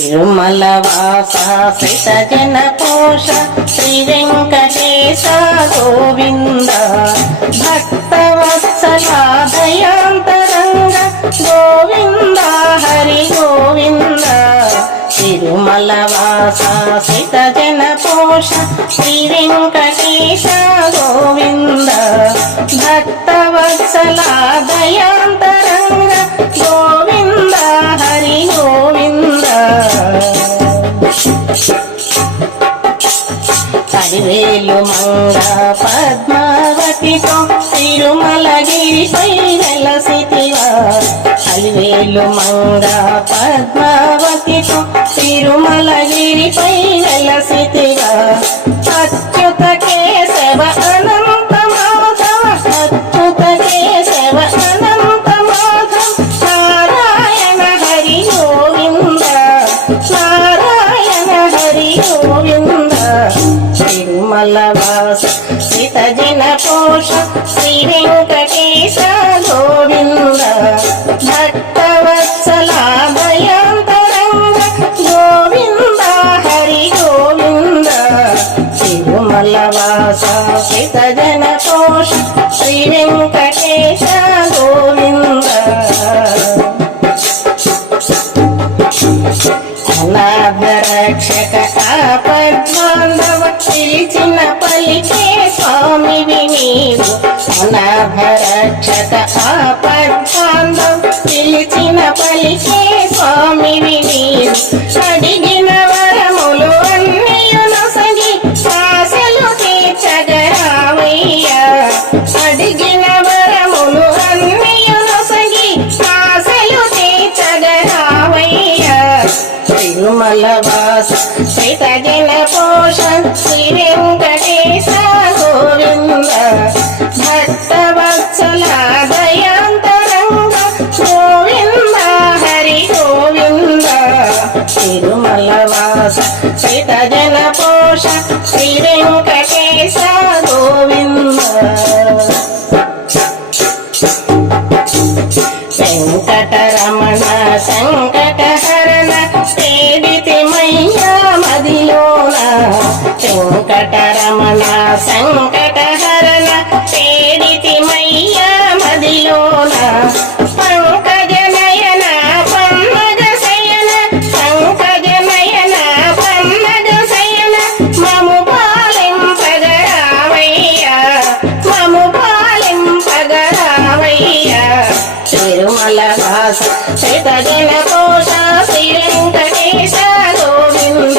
తిరుమల వాస శ్రిత జన పోష శ్రీ వెంకటేశ గోవింద. భక్త వత్సల దయాంతరంగ గోవింద హరి గోవింద. తిరుమల వాస శ్రిత జన పోష శ్రీ వెంకటే పదివేలు మంగ పద్మావతితో తిరుమలగిరిపై వెలసితివా పదివేలు మంగ పద్మావతితో తిరుమలగిరిపై వెలసితివా వల్లవాస వాస జన పోష శ్రీ వెంకటేశ గోవింద. భక్త వత్సల గోవింద హరి గోవింద. తిరుమల వాస శ్రిత జన పోష శ్రీ వెంకటేశ పలికే స్వామివి నీవు. అనాథ రక్షక ఆపద్బాంధవ పిలిచిన పలికే స్వామివి నీవు. అడిగిన వరములు అన్నయును సగి ఆశలు తీర్చగరావయ్యా. అడిగిన వరములు అన్నయును సగి ఆశలు తీర్చగరావయ్యా. తిరుమల వాస శ్రీత జన పోష శ్రీ వత్సల దయాంతరంగ గోవింద హరి గోవింద. తిరుమల వాస శ్రీత జన పోష శ్రీ వెంకటేశ గోవింద. వెంకటరమణ సంకటహరణ తేడితి మయ్యా వెంకటరమణ సంకటహరణ తేడితి తిరుమల వాస శ్రీతజన కోశ శ్రీ వెంకటేశ గోవింద.